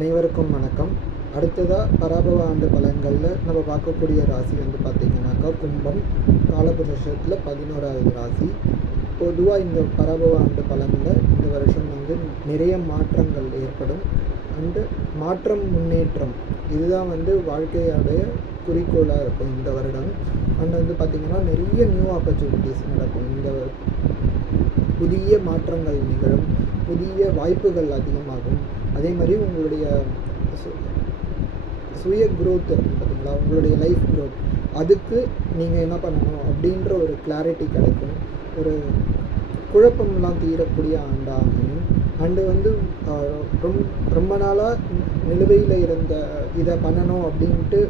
அனைவருக்கும் வணக்கம். அடுத்ததாக பராபவ ஆண்டு பலன்களில் நம்ம பார்க்கக்கூடிய ராசி வந்து பார்த்திங்கனாக்கா கும்பம். காலபுருஷத்தில் 11வது ராசி. பொதுவாக இந்த பராபவ ஆண்டு பலனில் இந்த வருஷம் வந்து நிறைய மாற்றங்கள் ஏற்படும். அண்டு மாற்றம் முன்னேற்றம் இதுதான் வந்து வாழ்க்கையோடைய குறிக்கோளாக இருக்கும் இந்த வருடம். அண்ட் வந்து பார்த்திங்கன்னா நிறைய நியூ ஆப்பர்ச்சுனிட்டிஸ் நடக்கும். இந்த புதிய மாற்றங்கள் நிகழும், புதிய வாய்ப்புகள் அதிகமாகும். அதே மாதிரி உங்களுடைய சுய க்ரோத் இருக்கும் பார்த்தீங்களா, உங்களுடைய லைஃப் க்ரோத், அதுக்கு நீங்கள் என்ன பண்ணணும் அப்படின்ற ஒரு கிளாரிட்டி கிடைக்கும். ஒரு குழப்பம்லாம் தீரக்கூடிய ஆண்டாக அமையும். அண்டு வந்து ரொம்ப நாளாக நிலுவையில் இருந்த இதை பண்ணணும் அப்படின்ட்டு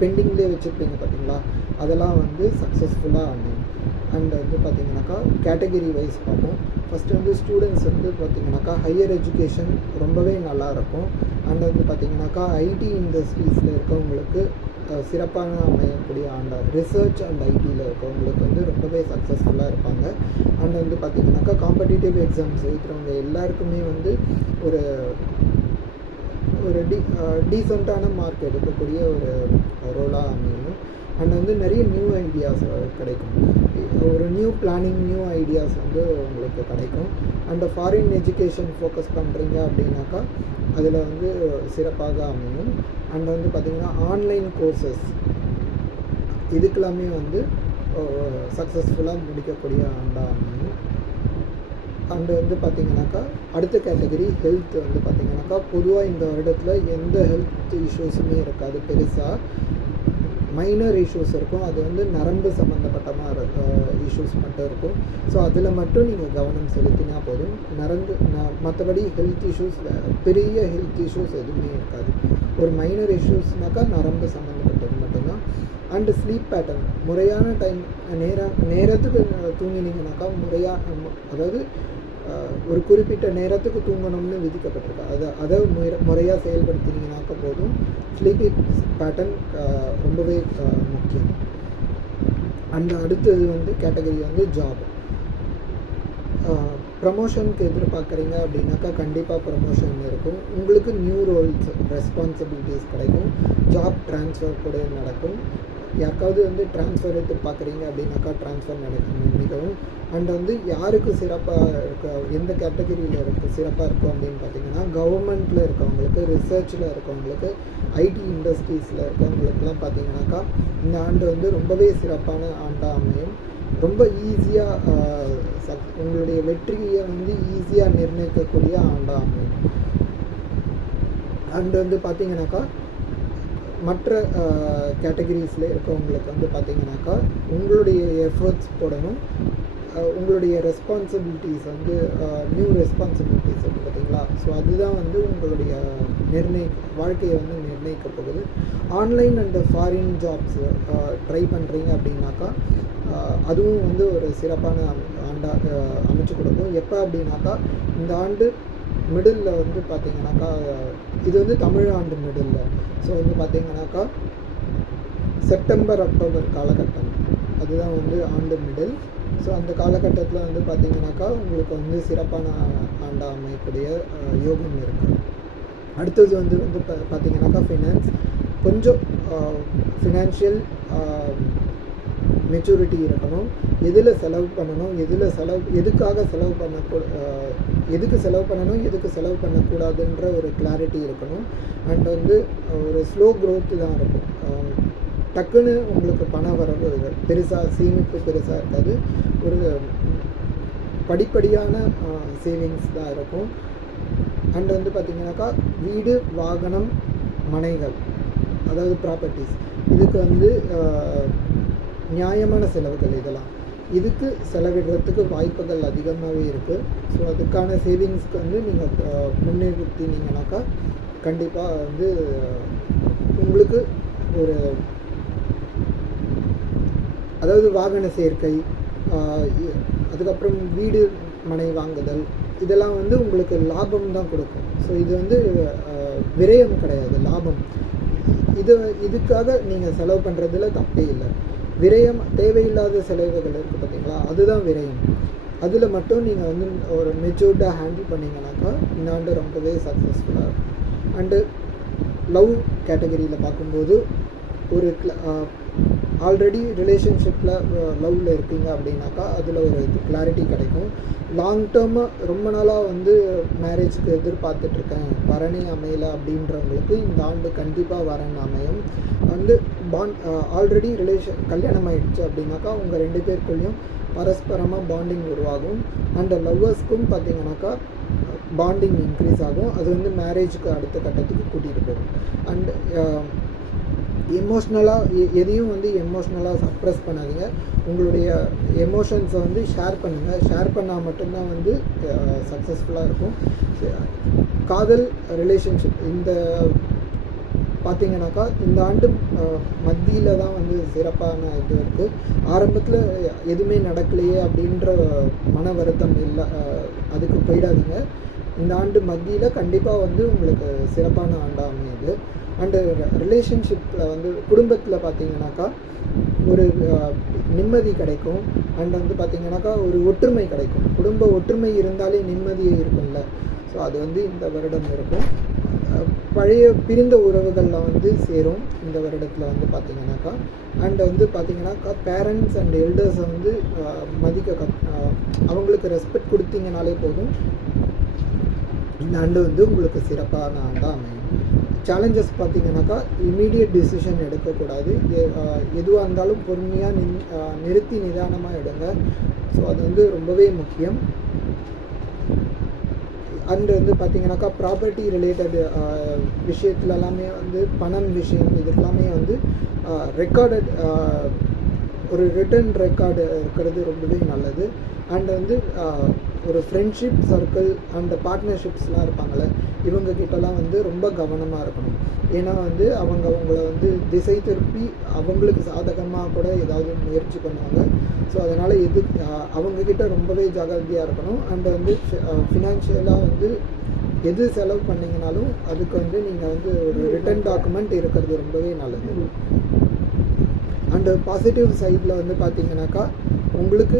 பெண்டிங்லேயே வச்சுருப்பீங்க பார்த்தீங்களா, அதெல்லாம் வந்து சக்ஸஸ்ஃபுல்லாக அமையும். அண்ட் வந்து பார்த்திங்கனாக்கா கேட்டகரி வைஸ் பார்ப்போம். ஃபஸ்ட்டு வந்து ஸ்டூடெண்ட்ஸ் வந்து பார்த்திங்கனாக்கா ஹையர் எஜுகேஷன் ரொம்பவே நல்லாயிருக்கும். அண்ட் வந்து பார்த்திங்கனாக்கா ஐடி இண்டஸ்ட்ரீஸில் இருக்கவங்களுக்கு சிறப்பான அமையக்கூடிய ஆண்டாக, ரிசர்ச் அண்ட் ஐடியில் இருக்கவங்களுக்கு வந்து ரொம்பவே சக்ஸஸ்ஃபுல்லாக இருப்பாங்க. அண்ட் வந்து பார்த்திங்கனாக்கா காம்படிட்டிவ் எக்ஸாம்ஸ் எழுதுகிறவங்க எல்லாருக்குமே வந்து ஒரு டீசெண்டான மார்க் எடுக்கக்கூடிய ஒரு ரோலாக அமையும். அண்ட் வந்து நிறைய நியூ ஐடியாஸ் கிடைக்கும். ஒரு நியூ பிளானிங், நியூ ஐடியாஸ் வந்து உங்களுக்கு கிடைக்கும். அண்ட் ஃபாரின் எஜுகேஷன் ஃபோக்கஸ் பண்ணுறீங்க அப்படின்னாக்கா அதில் வந்து சிறப்பாக அமையும். அண்ட் வந்து பார்த்திங்கன்னா ஆன்லைன் கோர்சஸ் இதுக்கெல்லாமே வந்து சக்ஸஸ்ஃபுல்லாக முடிக்கக்கூடிய ஆண்டாக அமையும். அண்டு வந்து பார்த்திங்கனாக்கா அடுத்த கேட்டகரி ஹெல்த் வந்து பார்த்திங்கனாக்கா பொதுவாக இந்த வருடத்தில் எந்த ஹெல்த் இஷ்யூஸுமே இருக்காது. பெருசாக மைனர் இஷ்யூஸ் இருக்கும். அது வந்து நரம்பு சம்மந்தப்பட்ட மாதிரி இஷ்யூஸ் மட்டும் இருக்கும். ஸோ அதில் மட்டும் நீங்கள் கவனம் செலுத்தினா போதும். மற்றபடி ஹெல்த் இஷ்யூஸ், பெரிய ஹெல்த் இஷ்யூஸ் எதுவுமே இருக்காது. ஒரு மைனர் இஷ்யூஸ்னாக்கா நரம்பு சம்மந்தப்பட்டது மட்டும்தான். அண்டு ஸ்லீப் பேட்டர்ன், முறையான டைம் நேரத்துக்கு தூங்கினீங்கனாக்கா அதாவது ஒரு குறிப்பிட்ட நேரத்துக்கு தூங்கணும்னு விதிக்கப்பட்டிருக்கு. அதை முறையாக செயல்படுத்தினீங்கனாக்கா போதும். ஸ்லீப்பிங் பேட்டர்ன் ரொம்பவே முக்கியம். அண்ட் அடுத்தது வந்து கேட்டகரி வந்து ஜாப். ப்ரமோஷனுக்கு எதிர்பார்க்குறீங்க அப்படின்னாக்கா கண்டிப்பாக ப்ரமோஷன் இருக்கும். உங்களுக்கு நியூ ரோல்ஸ், ரெஸ்பான்சிபிலிட்டிஸ் கிடைக்கும். ஜாப் ட்ரான்ஸ்ஃபர் கூட நடக்கும். யாருக்காவது வந்து ட்ரான்ஸ்ஃபர் எதிர்பார்க்குறீங்க அப்படின்னாக்கா ட்ரான்ஸ்ஃபர் நிகழும். அண்ட் வந்து யாருக்கு சிறப்பாக எந்த கேட்டகரியில் சிறப்பாக இருக்கும் அப்படின்னு பார்த்தீங்கன்னா கவர்மெண்ட்டில் இருக்கவங்களுக்கு, ரிசர்ச்சில் இருக்கவங்களுக்கு, ஐடி இண்டஸ்ட்ரீஸில் இருக்கவங்களுக்குலாம் பார்த்தீங்கன்னாக்கா இந்த ஆண்டு வந்து ரொம்பவே சிறப்பான ஆண்டாக அமையும். ரொம்ப ஈஸியாக உங்களுடைய வெற்றியை வந்து ஈஸியாக நிர்ணயிக்கக்கூடிய ஆண்டாக அமையும். அண்டு வந்து பார்த்தீங்கன்னாக்கா மற்ற கேட்டகரிஸில் இருக்கவங்களுக்கு வந்து பார்த்திங்கனாக்கா உங்களுடைய எஃபர்ட்ஸ் போடணும். உங்களுடைய ரெஸ்பான்சிபிலிட்டிஸ் வந்து நியூ ரெஸ்பான்சிபிலிட்டிஸ் இருக்குது பார்த்தீங்களா. ஸோ அதுதான் வந்து உங்களுடைய வாழ்க்கையை வந்து நிர்ணயிக்க போகுது. Online and foreign jobs try பண்ணுறீங்க அப்படின்னாக்கா அதுவும் வந்து ஒரு சிறப்பான ஆண்டாக அமைச்சு கொடுக்கும். எப்போ அப்படின்னாக்கா இந்த ஆண்டு மிடில் வந்து பார்த்திங்கனாக்கா இது வந்து தமிழ் ஆண்டு மிடில். ஸோ வந்து பார்த்திங்கனாக்கா செப்டம்பர் அக்டோபர் காலகட்டம் அதுதான் வந்து ஆண்டு மிடில். ஸோ அந்த காலகட்டத்தில் வந்து பார்த்திங்கனாக்கா உங்களுக்கு வந்து சிறப்பான ஆண்டாக அமையக்கூடிய யோகம் இருக்குது. அடுத்தது வந்து பார்த்திங்கனாக்கா ஃபினான்ஸ். கொஞ்சம் ஃபினான்ஷியல் மெச்சூரிட்டி இருக்கணும். எதில் செலவு பண்ணணும், எதுக்காக செலவு எதுக்கு செலவு பண்ணணும், எதுக்கு செலவு பண்ணக்கூடாதுன்ற ஒரு கிளாரிட்டி இருக்கணும். அண்ட் வந்து ஒரு ஸ்லோ க்ரோத்து தான் இருக்கும். டக்குன்னு உங்களுக்கு பண வரவு பெருசாக, சேமிப்பு பெருசாக இருக்காது. ஒரு படிப்படியான சேவிங்ஸ் தான் இருக்கும். அண்ட் வந்து பார்த்திங்கனாக்கா வீடு, வாகனம், மனைகள், அதாவது ப்ராப்பர்ட்டிஸ், இதுக்கு வந்து நியாயமான செலவுகள் இதுக்கு செலவிடுறதுக்கு வாய்ப்புகள் அதிகமாகவே இருக்குது. ஸோ அதுக்கான சேவிங்ஸ்க்கு வந்து நீங்கள் முன்னிறுத்தினீங்கனாக்கா கண்டிப்பாக வந்து உங்களுக்கு ஒரு அதாவது வாகன சேர்க்கை, அதுக்கப்புறம் வீடு மனை வாங்குதல், இதெல்லாம் வந்து உங்களுக்கு லாபம் தான் கொடுக்கும். ஸோ இது வந்து விரயம் கிடையாது, லாபம். இதுக்காக நீங்கள் செலவு பண்ணுறதுல தப்பே இல்லை. விரயம், தேவையில்லாத செலவுகள் இருக்குது பார்த்தீங்களா, அதுதான் விரயம். அதில் மட்டும் நீங்கள் வந்து ஒரு மெச்சூர்டாக ஹேண்டில் பண்ணிங்கனாக்கா இந்த ஆண்டு ரொம்பவே சக்ஸஸ்ஃபுல்லாக இருக்கும். அண்டு லவ் கேட்டகரியில் பார்க்கும்போது ஒரு ஆல்ரெடி ரிலேஷன்ஷிப்பில் லவ்வில் இருக்கீங்க அப்படின்னாக்கா அதில் ஒரு கிளாரிட்டி கிடைக்கும். லாங் டேர்மாக ரொம்ப நாளாக வந்து மேரேஜுக்கு எதிர்பார்த்துட்ருக்கேன், வரனே அமையலை அப்படின்றவங்களுக்கு இந்த ஆண்டு கண்டிப்பாக வரன் அமையும். வந்து ஆல்ரெடி கல்யாணம் ஆகிடுச்சு அப்படின்னாக்கா உங்கள் 2 பேருக்குள்ளேயும் பரஸ்பரமாக பாண்டிங் உருவாகும். அண்ட் லவ்வர்ஸ்க்கும் பார்த்தீங்கன்னாக்கா பாண்டிங் இன்க்ரீஸ் ஆகும். அது வந்து மேரேஜுக்கு அடுத்த கட்டத்துக்கு கூட்டிகிட்டு போகும். அண்ட் எமோஷ்னலாக எதையும் வந்து எமோஷ்னலாக சப்ரெஸ் பண்ணாதீங்க. உங்களுடைய எமோஷன்ஸை வந்து ஷேர் பண்ணுங்கள். ஷேர் பண்ணால் மட்டும்தான் வந்து சக்ஸஸ்ஃபுல்லாக இருக்கும். காதல் ரிலேஷன்ஷிப் இந்த பார்த்தீங்கன்னாக்கா இந்த ஆண்டு மத்தியில் தான் வந்து சிறப்பான இது இருக்குது. ஆரம்பத்தில் எதுவுமே நடக்கலையே அப்படின்ற மன வருத்தம் இல்லை, அதுக்கு போயிடாதீங்க. இந்த ஆண்டு மத்தியில் கண்டிப்பாக வந்து உங்களுக்கு சிறப்பான ஆண்டாக அமையுது. அண்டு ரிலேஷன்ஷிப்பில் வந்து குடும்பத்தில் பார்த்தீங்கன்னாக்கா ஒரு நிம்மதி கிடைக்கும். அண்ட் வந்து பார்த்தீங்கன்னாக்கா ஒரு ஒற்றுமை கிடைக்கும். குடும்ப ஒற்றுமை இருந்தாலே நிம்மதி இருக்கும்ல. ஸோ அது வந்து இந்த வருடம் இருக்கும். பழைய பிரிந்த உறவுகளில் வந்து சேரும் இந்த வருடத்தில் வந்து பார்த்தீங்கன்னாக்கா. அண்ட் வந்து பார்த்தீங்கன்னாக்கா பேரண்ட்ஸ் அண்ட் எல்டர்ஸை வந்து மதிக்க அவங்களுக்கு ரெஸ்பெக்ட் கொடுத்தீங்கனாலே போதும். இந்த ஆண்டு வந்து உங்களுக்கு சிறப்பான ஆண்டாக அமையும். சேலஞ்சஸ் பார்த்தீங்கன்னாக்கா இமீடியட் டிசிஷன் எடுக்கக்கூடாது. எதுவாக இருந்தாலும் பொறுமையாக நிறுத்தி நிதானமாக எடுங்க. ஸோ அது வந்து ரொம்பவே முக்கியம். அண்டு வந்து பார்த்தீங்கன்னாக்கா ப்ராப்பர்ட்டி ரிலேட்டட் விஷயத்துல எல்லாமே வந்து பணம் விஷயம் இதுக்கெல்லாமே வந்து ரெக்கார்டட் ஒரு ரிட்டன் ரெக்கார்டு இருக்கிறது ரொம்பவே நல்லது. அண்ட் வந்து ஒரு ஃப்ரெண்ட்ஷிப் சர்க்கிள் அண்ட் பார்ட்னர்ஷிப்ஸ்லாம் இருப்பாங்கள்ல, இவங்கக்கிட்டலாம் வந்து ரொம்ப கவனமாக இருக்கணும். ஏன்னா வந்து உங்களை வந்து திசை திருப்பி அவங்களுக்கு சாதகமாக கூட ஏதாவது முயற்சி பண்ணுவாங்க. ஸோ அதனால் அவங்கக்கிட்ட ரொம்பவே ஜாகிரதையாக இருக்கணும். அண்ட் வந்து ஃபினான்ஷியலாக வந்து எது செலவு பண்ணிங்கனாலும் அதுக்கு வந்து நீங்கள் வந்து ஒரு ரிட்டன் டாக்குமெண்ட் இருக்கிறது ரொம்பவே நல்லது. அண்டு பாசிட்டிவ் சைடில் வந்து பார்த்தீங்கன்னாக்கா உங்களுக்கு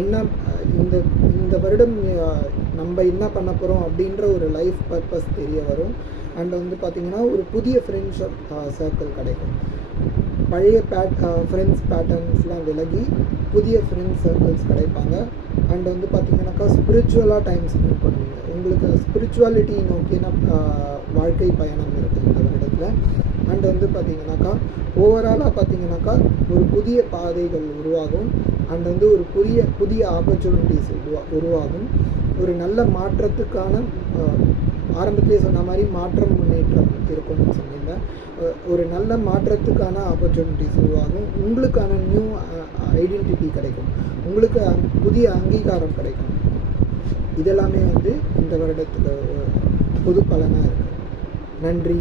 என்ன இந்த வருடம் நம்ம என்ன பண்ண போகிறோம் அப்படின்ற ஒரு லைஃப் பர்பஸ் தெரிய வரும். அண்ட் வந்து பார்த்திங்கன்னா ஒரு புதிய ஃப்ரெண்ட்ஷிப் சர்க்கிள் கிடைக்கும். பழைய ஃப்ரெண்ட்ஸ் பேட்டர்ன்ஸ்லாம் விலகி புதிய ஃப்ரெண்ட்ஸ் சர்க்கிள்ஸ் கிடைப்பாங்க. அண்ட் வந்து பார்த்திங்கனாக்கா ஸ்பிரிச்சுவலாக டைம் ஸ்பெண்ட் பண்ணுவீங்க. உங்களுக்கு ஸ்பிரிச்சுவாலிட்டி நோக்கின வாழ்க்கை பயணம் இருக்குது இந்த வருடத்தில். அண்ட் வந்து பார்த்திங்கனாக்கா ஓவராலாக பார்த்திங்கனாக்கா ஒரு புதிய பாதைகள் உருவாகும். அண்ட் வந்து ஒரு புதிய ஆப்பர்ச்சுனிட்டிஸ் உருவாகும். ஒரு நல்ல மாற்றத்துக்கான ஆரம்பத்திலே சொன்ன மாதிரி மாற்றம் முன்னேற்றம் இருக்கும்னு சொன்னிருந்தேன். ஒரு நல்ல மாற்றத்துக்கான ஆப்பர்ச்சுனிட்டிஸ் உருவாகும். உங்களுக்கான நியூ ஐடென்டிட்டி கிடைக்கும். உங்களுக்கு புதிய அங்கீகாரம் கிடைக்கும். இதெல்லாமே வந்து இந்த வருடத்துக்கு பொது பலனாக இருக்குது. நன்றி.